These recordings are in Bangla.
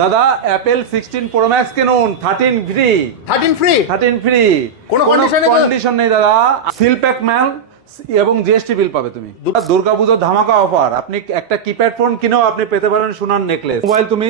দাদা অ্যাপেল সিক্সটিন প্রো ম্যাক্স কিনুন thirteen free thirteen free thirteen free কোনো কন্ডিশন নেই দাদা। সিল প্যাক ম্যাল এবং জিএসটি বিল পাবে তুমি। দুর্গাপুজোর ধামাকা অফার আপনি একটা কিপ্যাড ফোন কিনেও আপনি পেতে পারেন সোনার নেকলেস মোবাইল তুমি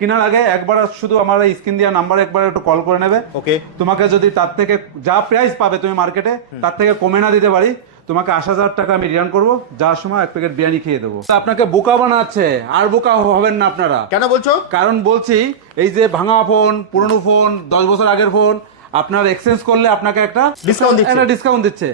কেনার আগে একবার শুধু আমার স্ক্রিন দেওয়া নাম্বার একবার একটু কল করে নেবে। ওকে তোমাকে যদি তার থেকে যা প্রাইস পাবে তুমি মার্কেটে তার থেকে কমে না দিতে পারি। তোমাকে আশ হাজার টাকা আমি রিটার্ন করব। যার সময় এক প্যাকেট বিরিয়ানি খেয়ে দেবো। আপনাকে বোকা বানাচ্ছে। আর বোকা হবেন না আপনারা। কেন বলছো? কারণ বলছি এই যে ভাঙা ফোন পুরনো ফোন দশ বছর আগের ফোন আপনার এক্সচেঞ্জ করলে আপনাকে একটা দিচ্ছে। একটা ডিসকাউন্ট দিচ্ছে।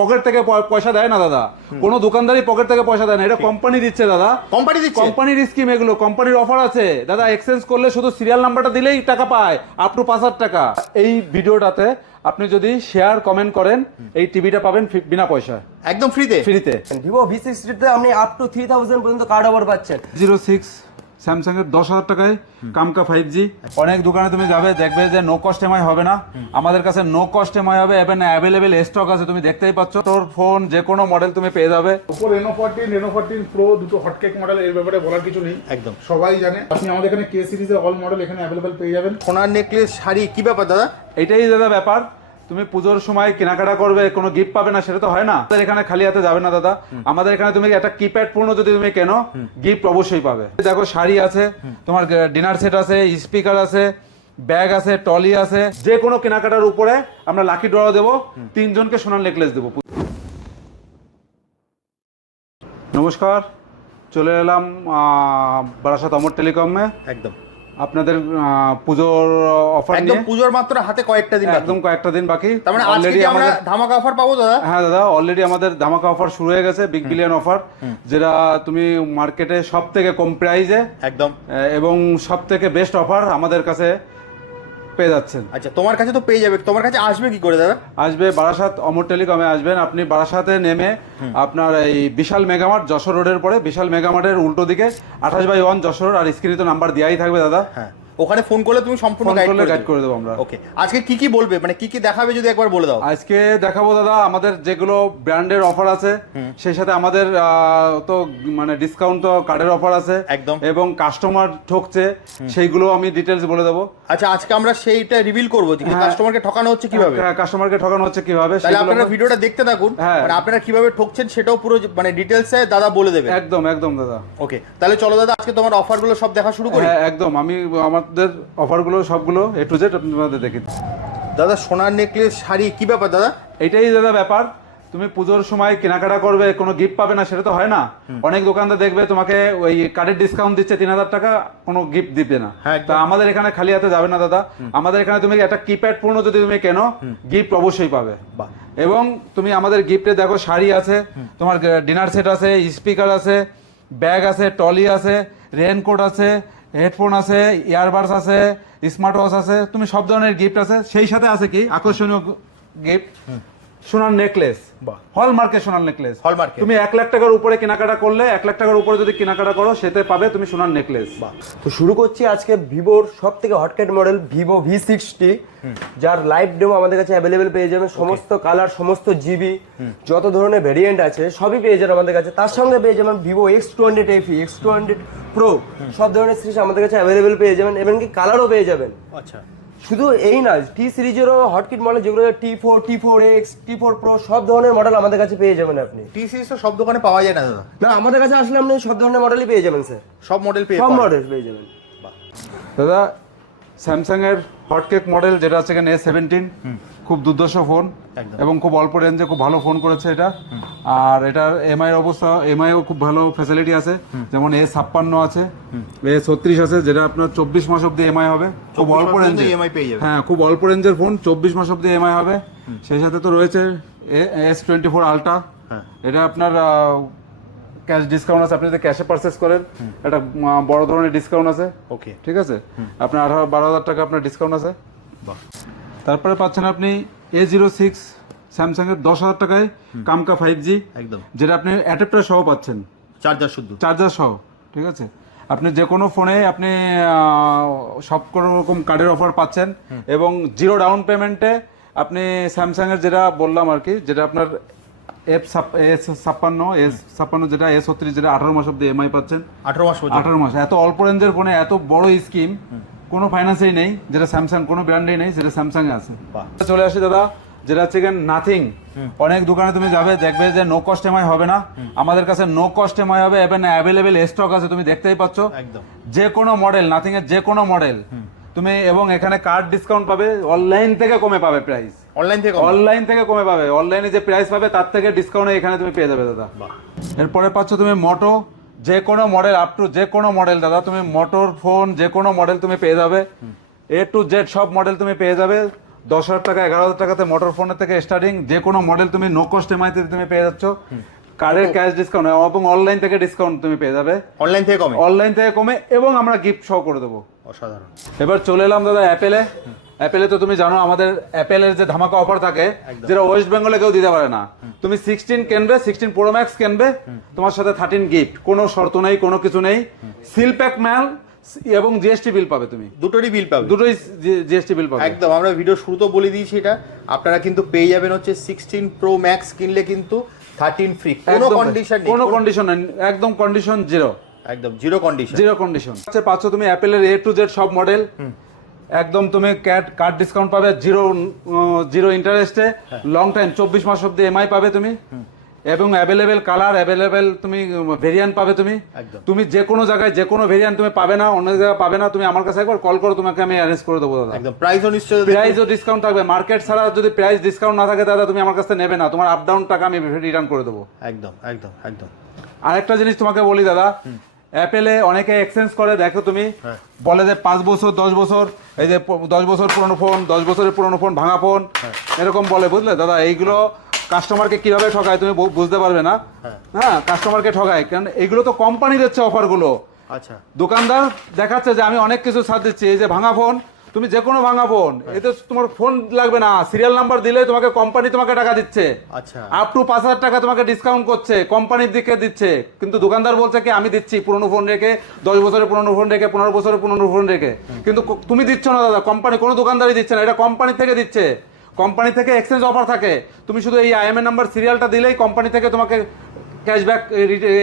পকেট থেকে পয়সা দেয় না দাদা? কোনো দোকানদারই পকেট থেকে পয়সা দেয় না। এটা কোম্পানি দিচ্ছে দাদা। কোম্পানি দিচ্ছে। কোম্পানির স্কিম এগুলো কোম্পানির অফার আছে। দাদা এক্সচেঞ্জ করলে শুধু সিরিয়াল নাম্বারটা দিলেই টাকা পায় আপ টু পাঁচ হাজার টাকা। এই ভিডিওটাতে আপনি যদি শেয়ার কমেন্ট করেন এই টিভিটা পাবেন বিনা পয়সায়। একদম ফ্রিতে ফ্রিতে ভিভো ভি সিক্সটিতে আপনি আপ টু থ্রি থাউজেন্ড পর্যন্ত কার্ড অফার পাচ্ছেন। জিরো সিক্স স্যামসাং এর দশ হাজার টাকায় কামকা ফাইভ জি অনেক দোকানে তুমি যাবে দেখবে যে নো কস্ট এমআই হবে না। আমাদের কাছে নো কস্ট এমআই হবে এবং অ্যাভেলেবেল স্টক আছে তুমি দেখতেই পাচ্ছ। তোর ফোন যে কোনো মডেল তুমি পেয়ে যাবে। Oppo Reno fourteen Reno fourteen pro দুটো হটকেক মডেল এর ব্যাপারে বলার কিছু নেই। একদম। সবাই জানে। আপনি আমাদের এখানে কে সিরিজের অল মডেল এখানে অ্যাভেলেবেল পেয়ে যাবেন। সোনার নেকলেস শাড়ি কি ব্যাপার দাদা? এটাই দাদা ব্যাপার। তুমি পুজোর সময় কেনাকাটা করবে কোনো গিফট পাবে না সেটা তো হয় না। আমাদের এখানে খালি হাতে যাবে না দাদা। আমাদের এখানে তুমি একটা কিপ্যাড পূর্ণ যদি তুমি কেনো গিফট অবশ্যই পাবে। দেখো শাড়ি আছে তোমার ডিনার সেট আছে স্পিকার আছে ব্যাগ আছে টলি আছে। যে কোনো কেনাকাটার উপরে আমরা লাকি ড্র দেবো তিনজনকে সোনার নেকলেস দেবো। নমস্কার চলে এলাম বারাসাত অমর টেলিকমে। একদম। আপনাদের পুজোর অফার একদম পুজোর মাত্র হাতে কয়েকটা দিন একদম কয়েকটা দিন বাকি। তার মানে অলরেডি আমরা ধামাকা অফার পাবো দাদা? হ্যাঁ দাদা অলরেডি আমাদের ধামাকা অফার শুরু হয়ে গেছে বিগ বিলিয়ন অফার যেটা তুমি মার্কেটে সব থেকে কম প্রাইজে একদম। এবং সব থেকে বেস্ট অফার আমাদের কাছে পেয়ে যাচ্ছেন। আচ্ছা তোমার কাছে তো পেয়ে যাবে। তোমার কাছে আসবে কি করে দাদা? আসবে বারাসাত অমর টেলিকমে আসবেন। আপনি বারাসাতে নেমে আপনার এই বিশাল মেগামার্ট যশোর রোডের পরে বিশাল মেগামার্টের উল্টো দিকে আঠাশ বাই ওয়ান যশোর আর স্ক্রিনে তো নাম্বার দেওয়াই থাকবে দাদা। হ্যাঁ। ওখানে ফোন করলে তুমি সম্পূর্ণ গাইড করে দেবো। আমরা। ওকে আজকে কি কি বলবে? মানে কি কি দেখাবে যদি একবার বলে দাও। আজকে দেখাবো দাদা আমাদের যেগুলো ব্র্যান্ডের অফার আছে সেই সাথে আমাদের তো মানে ডিসকাউন্ট তো কার্ডের অফার আছে একদম। এবং কাস্টমার ঠকছে সেইগুলো আমি ডিটেলস বলে দেবো। আচ্ছা আজকে আমরা সেইটা রিভিল করব যে হ্যাঁ। কাস্টমারকে ঠকানো হচ্ছে কীভাবে? কাস্টমারকে ঠকানো হচ্ছে কীভাবে তাহলে আপনারা ভিডিওটা দেখতে থাকুন হ্যাঁ। মানে আপনারা কীভাবে ঠকছেন সেটাও পুরো মানে ডিটেলসে দাদা বলে দেবে। একদম একদম দাদা। ওকে তাহলে চলো দাদা আজকে তোমার অফারগুলো সব দেখা শুরু করি। হ্যাঁ একদম আমি আমাদের অফারগুলো সবগুলো এ টু জেড আপনাদের দেখি দাদা সোনার নেকলেস শাড়ি কি ব্যাপার দাদা? এটাই দাদা ব্যাপার। তুমি পুজোর সময় কেনাকাটা করবে কোনো গিফট পাবে না সেটা তো হয় না। অনেক দোকানদার দেখবে তোমাকে ওই কার্ডের ডিসকাউন্ট দিচ্ছে তিন হাজার টাকা কোনো গিফট দিবে না। হ্যাঁ, তা আমাদের এখানে খালি হাতে যাবে না দাদা। আমাদের এখানে তুমি একটা কিপ্যাড পূর্ণ যদি তুমি কেনো গিফট অবশ্যই পাবে। এবং তুমি আমাদের গিফটে দেখো শাড়ি আছে তোমার ডিনার সেট আছে স্পিকার আছে ব্যাগ আছে টলি আছে রেনকোট আছে হেডফোন আছে ইয়ারবাডস আছে স্মার্ট ওয়াচ আছে, তুমি সব ধরনের গিফট আছে। সেই সাথে আছে কি? আকর্ষণীয় গিফট সোনার নেকলেস বাহ। হলমার্কের সোনার নেকলেস হলমার্ক তুমি এক লাখ টাকার উপরে কেনাকাটা করলে এক লাখ টাকার উপরে যদি কেনাকাটা করো সেতে পাবে তুমি সোনার নেকলেস তো শুরু করছি আজকে ভিভোর সব থেকে hotcake model Vivo V sixty যার লাইভ ডেমো আমাদের কাছে অ্যাভেলেবেল পেয়ে যাবেন সমস্ত কালার সমস্ত জিবি যত ধরনের ভেরিয়েন্ট আছে সবই পেয়ে যাবেন আমাদের কাছে। তার সঙ্গে পেয়ে যাবেন Vivo X two hundred FE X two hundred Pro সব ধরনের সিরিজ আমাদের কাছে অ্যাভেলেবেল পেয়ে যাবেন। এমনকি কালারও পেয়ে যাবেন। আচ্ছা। শুধু এই না টি সিরিজেরও হটকিট মডেল যেগুলো T four T four X T four Pro সব ধরনের মডেল আমাদের কাছে পেয়ে যাবেন আপনি। টি সিরিজ তো সব দোকানে পাওয়া যায় না দাদা। না আমাদের কাছে আসলে আপনি সব ধরনের মডেলই পেয়ে যাবেন স্যার সব মডেল পেয়ে সব মডেল পেয়ে যাবেন। দাদা স্যামসাং এর হটকেক মডেল যেটা আছে এখানে এ সেভেন্টিন খুব দুর্দর্শ ফোন এবং খুব অল্প রেঞ্জে খুব ভালো ফোন করেছে এটা। আর এটার এমআই এর অবস্থা এমআই ও খুব ভালো ফ্যাসিলিটি আছে। যেমন এ ছাপ্পান্ন আছে এ ছত্রিশ আছে যেটা আপনার চব্বিশ মাস অব্দি এমআই হবে। খুব অল্প রেঞ্জে EMI পেয়ে যাবে। হ্যাঁ খুব অল্প রেঞ্জের ফোন চব্বিশ মাস অব্দি এমআই হবে। সেই সাথে তো রয়েছে এস টোয়েন্টি ফোর আলট্রা। এটা আপনার ক্যাশ ডিসকাউন্ট আছে আপনি যদি ক্যাশে পারচেস করেন একটা বড় ধরনের ডিসকাউন্ট আছে। ওকে ঠিক আছে? আপনার আঠারো বারো হাজার টাকা আপনার ডিসকাউন্ট আছে। তারপরে পাচ্ছেন আপনি এ জিরো সিক্স স্যামসাং এর দশ হাজার টাকায় কামকা ফাইভ জি একদম। যেটা আপনি অ্যাডাপ্টার সহ পাচ্ছেন। চার্জার শুদ্ধ। চার্জার সহ ঠিক আছে? আপনি যে কোনো ফোনে আপনি সব কোনো রকম কার্ডের অফার পাচ্ছেন এবং জিরো ডাউন পেমেন্টে আপনি স্যামসাং এর যেটা বললাম আর কি যেটা আপনার এফ এস ছাপ্পান্ন এস ছাপ্পান্ন যেটা এস ছত্রিশ যেটা আঠারো মাস অব্দি এমআই পাচ্ছেন। আঠারো মাস আঠারো মাস। এত অল্প রেঞ্জের ফোনে এত বড় স্কিম কোনো ফাইন্যান্সেই নেই যেটা স্যামসাং কোনো ব্র্যান্ডেই নেই সেটা স্যামসাং এ আছে। চলে আসি দাদা যেটা হচ্ছে নাথিং অনেক দোকানে তুমি যাবে দেখবে যে নো কস্ট এমআই হবে না। আমাদের কাছে নো কস্ট এমআই হবে এবং অ্যাভেলেবেল স্টক আছে তুমি দেখতেই পাচ্ছ। একদম। যে কোনো মডেল নাথিং এর যে কোনো মডেল তুমি এবং এখানে কার্ড ডিসকাউন্ট পাবে অনলাইন থেকে কমে পাবে প্রাইস অনলাইন থেকে অনলাইন থেকে কমে পাবে। অনলাইনে যে প্রাইস পাবে তার থেকে ডিসকাউন্ট এখানে তুমি পেয়ে যাবে দাদা। এরপরে পাচ্ছ তুমি মোটো যে কোনো মডেল আপ টু যে কোনো মডেল দাদা তুমি মোটর ফোন যে কোনো মডেল তুমি পেয়ে যাবে। এ টু জেড সব মডেল তুমি পেয়ে যাবে। দশ হাজার টাকা এগারো হাজার টাকাতে মোটর ফোনের থেকে স্টার্টিং যে কোনো মডেল তুমি নো কস্ট এমআইতে তুমি পেয়ে যাচ্ছ। কার্ডের ক্যাশ ডিসকাউন্ট এবং অনলাইন থেকে ডিসকাউন্ট তুমি পেয়ে যাবে। অনলাইন থেকে কমে। অনলাইন থেকে কমে এবং আমরা গিফট সহ করে দেবো। অসাধারণ। এবার চলে এলাম দাদা অ্যাপেলে। অ্যাপেলে তো তুমি জানো আমাদের অ্যাপেলের যে ধামাকা অফার থাকে যেটা ওয়েস্ট বেঙ্গলে কেউ দিতে পারে না। তুমি সিক্সটিন কিনবে সিক্সটিন প্রো ম্যাক্স কিনবে তোমার সাথে থার্টিন গিফট কোনো শর্ত নেই কোনো কিছু নেই। সিল প্যাক ম্যাল এবং জিএসটি বিল পাবে তুমি। দুটোরই বিল পাবে। দুটোই জিএসটি বিল পাবে। একদম আমরা ভিডিও শুরুতেও বলে দিয়েছি এটা। আপনারা কিন্তু পেয়ে যাবেন হচ্ছে সিক্সটিন প্রো ম্যাক্স কিনলে কিন্তু থার্টিন ফ্রি কোনো কন্ডিশন নেই। কোনো কন্ডিশন একদম কন্ডিশন জিরো একদম জিরো কন্ডিশন জিরো কন্ডিশন আচ্ছা পাচ্ছ তুমি অ্যাপেলের এ টু জেড সব মডেল একদম তুমি ক্যাট কার্ড ডিসকাউন্ট পাবে জিরো জিরো ইন্টারেস্টে লং টাইম চব্বিশ মাস অব্দি এমআই পাবে তুমি। এবং অ্যাভেলেবেল কালার অ্যাভেলেবেল তুমি ভেরিয়েন্ট পাবে তুমি। তুমি যে কোনো জায়গায় যে কোনো ভেরিয়েন্ট তুমি পাবে না অন্য জায়গায় পাবে না তুমি আমার কাছে একবার কল করো তোমাকে আমি অ্যারেঞ্জ করে দেবো দাদা। একদম প্রাইসও নিশ্চয়ই। প্রাইসও ডিসকাউন্ট থাকবে। মার্কেট ছাড়া যদি প্রাইস ডিসকাউন্ট না থাকে দাদা তুমি আমার কাছে নেবে না। তোমার আপ ডাউন টাকা আমি রিটার্ন করে দেবো। একদম একদম একদম। আরেকটা জিনিস তোমাকে বলি দাদা। অ্যাপেলে অনেকে এক্সচেঞ্জ করে দেখো তুমি। হ্যাঁ। বলে যে পাঁচ বছর দশ বছর এই যে দশ বছর পুরনো ফোন দশ বছরের পুরনো ফোন ভাঙা ফোন হ্যাঁ। এরকম বলে বুঝলে? দাদা এইগুলো কাস্টমারকে কীভাবে ঠকায় তুমি বুঝতে পারবে না। হ্যাঁ। কাস্টমারকে ঠকায়। কারণ এইগুলো তো কোম্পানি দিচ্ছে অফারগুলো আচ্ছা। দোকানদার দেখাচ্ছে যে আমি অনেক কিছু ছাড় দিচ্ছি এই যে ভাঙা ফোন তুমি যে কোনো ভাঙা ফোন এতে তোমার ফোন লাগবে না। সিরিয়াল নাম্বার দিলে তোমাকে কোম্পানি তোমাকে টাকা দিচ্ছে। আচ্ছা। আপ টু পাঁচ হাজার টাকা তোমাকে ডিসকাউন্ট করছে কোম্পানির দিকে দিচ্ছে। কিন্তু দোকানদার বলছে কি আমি দিচ্ছি পুরনো ফোন রেখে দশ বছরের পুরনো ফোন রেখে পনেরো বছরের পুরনো ফোন রেখে। কিন্তু তুমি দিচ্ছ না দাদা কোম্পানি কোনো দোকানদারই দিচ্ছে না এটা কোম্পানি থেকে দিচ্ছে। কোম্পানি থেকে এক্সচেঞ্জ অফার থাকে। তুমি শুধু এই আইএমএ নাম্বার সিরিয়ালটা দিলেই কোম্পানি থেকে তোমাকে ক্যাশব্যাক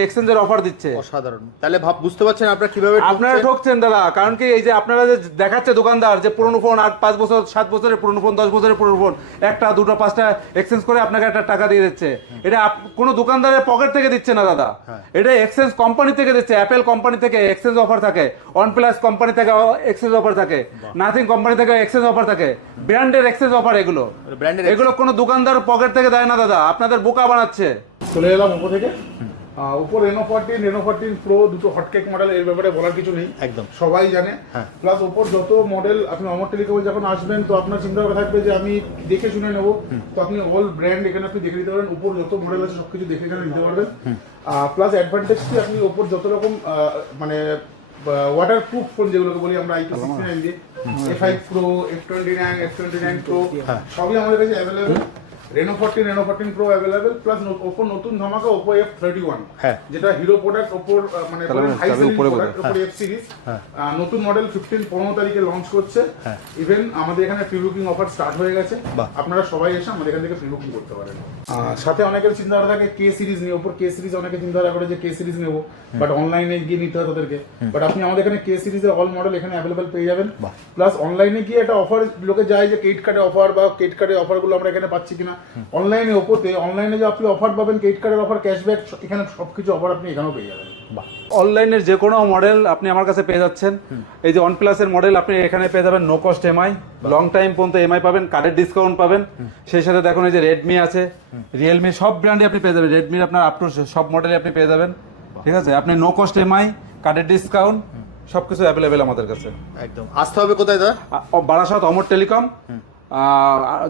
এক্সচেঞ্জের অফার দিচ্ছে। অসাধারণ। তাহলে ভাব বুঝতে পারছেন আপনারা কীভাবে আপনারা ঠকছে? ঠকছেন দাদা কারণ কি এই যে আপনারা যে দেখাচ্ছে দোকানদার যে পুরনো ফোন আট পাঁচ বছর সাত বছরের পুরনো ফোন দশ বছরের পুরনো ফোন একটা দুটো পাঁচটা এক্সচেঞ্জ করে আপনাকে একটা টাকা দিয়ে দিচ্ছে। এটা কোনো দোকানদারের পকেট থেকে দিচ্ছে না দাদা। এটা এক্সচেঞ্জ কোম্পানি থেকে দিচ্ছে অ্যাপেল কোম্পানি থেকে এক্সচেঞ্জ অফার থাকে ওয়ান প্লাস কোম্পানি থেকে এক্সচেঞ্জ অফার থাকে নাথিং কোম্পানি থেকে এক্সচেঞ্জ অফার থাকে ব্র্যান্ডের এক্সচেঞ্জ অফার এগুলো। এগুলো কোনো দোকানদার পকেট থেকে দেয় না দাদা আপনাদের বোকা বানাচ্ছে। চলে এলাম ওপো থেকে। Oppo Reno fourteen Reno fourteen pro দুটো হটকেক মডেল এর ব্যাপারে বলার কিছু নেই। একদম। সবাই জানে। হ্যাঁ। প্লাস ওপোর যত মডেল আপনি অমর টেলিকমে যখন আসবেন তো আপনার চিন্তা ভাবনা থাকবে যে আমি দেখে শুনে নেব। তো আপনি অল ব্র্যান্ড এখানে আপনি দেখে নিতে পারেন ওপোর যত মডেল আছে সবকিছু দেখে এখানে নিতে পারবেন। প্লাস অ্যাডভান্টেজ কি? আপনি ওপোর যত রকম মানে ওয়াটার প্রুফ ফোন যেগুলোকে বলি আমরা আইপি সিক্সটি নাইন দিয়ে F five Pro F twenty nine F twenty nine Pro সবই আমাদের কাছে available Reno fourteen Reno fourteen Pro available plus Oppo নতুন ধামাকা ওপো এফ থার্টি ওয়ান হ্যাঁ। যেটা হিরো প্রোডাক্ট ওপোর মানে হাই প্রোডাক্ট এফ সিরিজ নতুন মডেল ফিফটিন পনেরো তারিখে লঞ্চ করছে। ইভেন আমাদের এখানে প্রি বুকিং অফার স্টার্ট হয়ে গেছে। আপনারা সবাই এসে আমাদের এখান থেকে প্রি বুকিং করতে পারেন। সাথে অনেকের চিন্তাধারা থাকে কে সিরিজ নিয়ে। ওপর কে সিরিজ অনেকে চিন্তাধারা করে যে কে সিরিজ নেব। বাট অনলাইনে গিয়ে নিতে হয় তাদেরকে। বাট আপনি আমাদের এখানে কে সিরিজের অল মডেল এখানে অ্যাভেলেবেল পেয়ে যাবেন। প্লাস অনলাইনে গিয়ে একটা অফার লোকে যায় যে ক্রেডিট কার্ডের অফার বা ক্রেডিট কার্ডের অফারগুলো আমরা এখানে পাচ্ছি কিনা। অনলাইনে ওপোতে অনলাইনে যে আপনি অফার পাবেন ক্রেডিট কার্ডের অফার ক্যাশব্যাক এখানে সবকিছু অফার আপনি এখানেও পেয়ে যাবেন। অনলাইনের যে কোনো মডেল আপনি আমার কাছে পেয়ে যাচ্ছেন। এই যে ওয়ানপ্লাসের মডেল আপনি এখানে পেয়ে যাবেন no cost EMI long time পর্যন্ত এমআই পাবেন কার্ডের ডিসকাউন্ট পাবেন। সেই সাথে দেখুন এই যে রেডমি আছে রিয়েলমি সব ব্র্যান্ডে আপনি পেয়ে যাবেন। রেডমির আপনার আপ টু সব মডেলে আপনি পেয়ে যাবেন। ঠিক আছে? আপনি নো কস্ট এমআই কার্ডের ডিসকাউন্ট সবকিছু অ্যাভেলেবেল আমাদের কাছে। একদম। আসতে হবে কোথায় দাদা? বারাসাত অমর টেলিকম।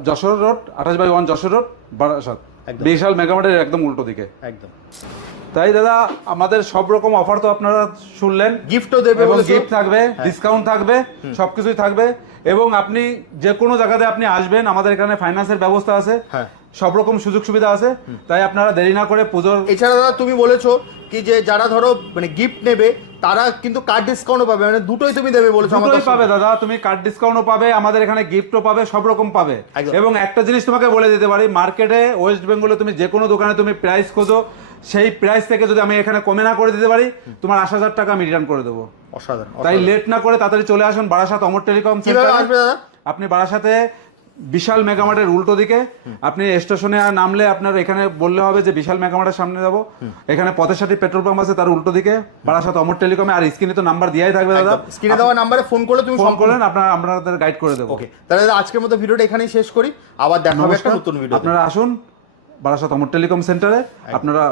যশোর রোড আঠাশ by one Jessore road Barasat. বিশাল মেগামার্টের একদম উল্টো দিকে। একদম। তাই দাদা আমাদের সব রকম অফার তো আপনারা শুনলেন। গিফটও দেবে এবং গিফট থাকবে ডিসকাউন্ট থাকবে সবকিছুই থাকবে। এবং আপনি যে কোনো জায়গাতে আপনি আসবেন আমাদের এখানে ফাইন্যান্সের ব্যবস্থা আছে। হ্যাঁ। সব রকম সুযোগ সুবিধা আছে তাই আপনারা দেরি না করে পুজোর এছাড়া দাদা তুমি বলেছ কি যে যারা ধরো মানে গিফট নেবে তারা কিন্তু কার্ড ডিসকাউন্টও পাবে মানে দুটোই তুমি দেবে বলেছ দুটোই পাবে দাদা তুমি কার্ড ডিসকাউন্টও পাবে আমাদের এখানে গিফটও পাবে সব রকম পাবে। এবং একটা জিনিস তোমাকে বলে দিতে পারি মার্কেটে ওয়েস্ট বেঙ্গলে তুমি যে কোনো দোকানে তুমি প্রাইস খোঁজো সেই প্রাইস থেকে যদি আমি এখানে কমে না করে দিতে পারি তোমার আট হাজার টাকা আমি রিটার্ন করে দেবো। অসাধারণ তাই লেট না করে তাড়াতাড়ি চলে আসুন বারাসাত অমর টেলিকম সেন্টারে। আপনি বারাসাতে বিশাল মেগামার্টের উল্টো দিকে। আপনি স্টেশনে নামলে আপনার এখানে বললে হবে যে বিশাল মেগামার্টের সামনে যাব। এখানে পথের সাথে পেট্রোল পাম্প আছে তার উল্টো দিকে। বারাসাত অমর টেলিকমে আর স্ক্রিনে তো নাম্বার দেওয়াই থাকবে দাদা। স্ক্রিনে দেওয়া নাম্বারে ফোন করলে তুমি ফোন করলেন আপনার আপনাদের গাইড করে দেবো। ওকে। তাহলে আজকের মতো ভিডিওটা এখানেই শেষ করি। আবার দেখা হবে একটা নতুন ভিডিও আপনারা আসুন বারাসাত অমর টেলিকম সেন্টারে। আপনারা